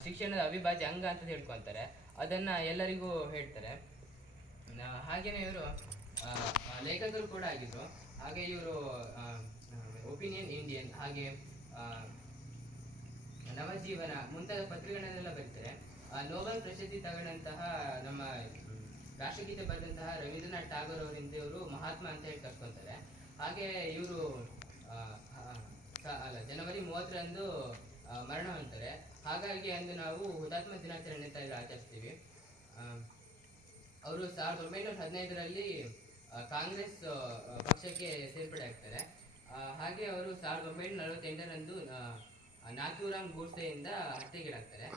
ಶಿಕ್ಷಣದ ಅವಿಭಾಜ್ಯ ಅಂಗ ಅಂತ ಹೇಳ್ಕೊಂತಾರೆ, ಅದನ್ನ ಎಲ್ಲರಿಗೂ ಹೇಳ್ತಾರೆ. ಹಾಗೇನೆ ಇವರು ಲೇಖಕರು ಕೂಡ ಆಗಿದ್ರು. ಹಾಗೆ ಇವರು ಒಪಿನಿಯನ್ ಇಂಡಿಯನ್, ಹಾಗೆ ನವಜೀವನ ಮುಂತಾದ ಪತ್ರಿಕೆಗಳನ್ನೆಲ್ಲ ಬರೀತಾರೆ. ನೋಬೆಲ್ ಪ್ರಶಸ್ತಿ ತಗೊಂಡಂತಹ ನಮ್ಮ ರಾಷ್ಟ್ರಗೀತೆ ಬರೆದಂತಹ ರವೀಂದ್ರನಾಥ್ ಟಾಗೋರ್ ಅವರಿಂದ ಇವರು ಮಹಾತ್ಮ ಅಂತ ಹೇಳಿ ಕರ್ಕೊಂತಾರೆ. ಹಾಗೆ ಇವರು ಜನವರಿ 30ರಂದು ಮರಣ ಹೊಂದ್ತಾರೆ. ಹಾಗಾಗಿ ಅಂದು ನಾವು ಹುತಾತ್ಮ ದಿನಾಚರಣೆ ಅಂತ ಆಚರಿಸ್ತೀವಿ. ಅವರು 1915ರಲ್ಲಿ ಕಾಂಗ್ರೆಸ್ ಪಕ್ಷಕ್ಕೆ ಸೇರ್ಪಡೆ ಆಗ್ತಾರೆ. ಹಾಗೆ ಅವರು 1948ರಂದು ನಾಥೂರಾಮ್ ಗೋಡ್ಸೆಯಿಂದ ಹತ್ಯೆಗೀಡಾಗ್ತಾರೆ.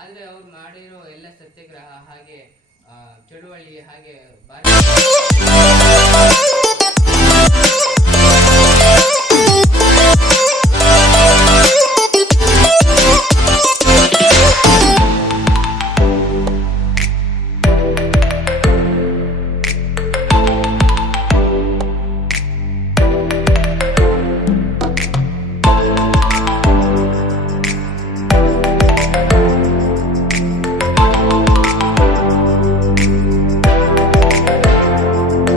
ಆದರೆ ಅವ್ರು ಮಾಡಿರೋ ಎಲ್ಲ ಸತ್ಯಾಗ್ರಹ ಹಾಗೆ ಚಳುವಳಿ ಹಾಗೆ ಭಾರತ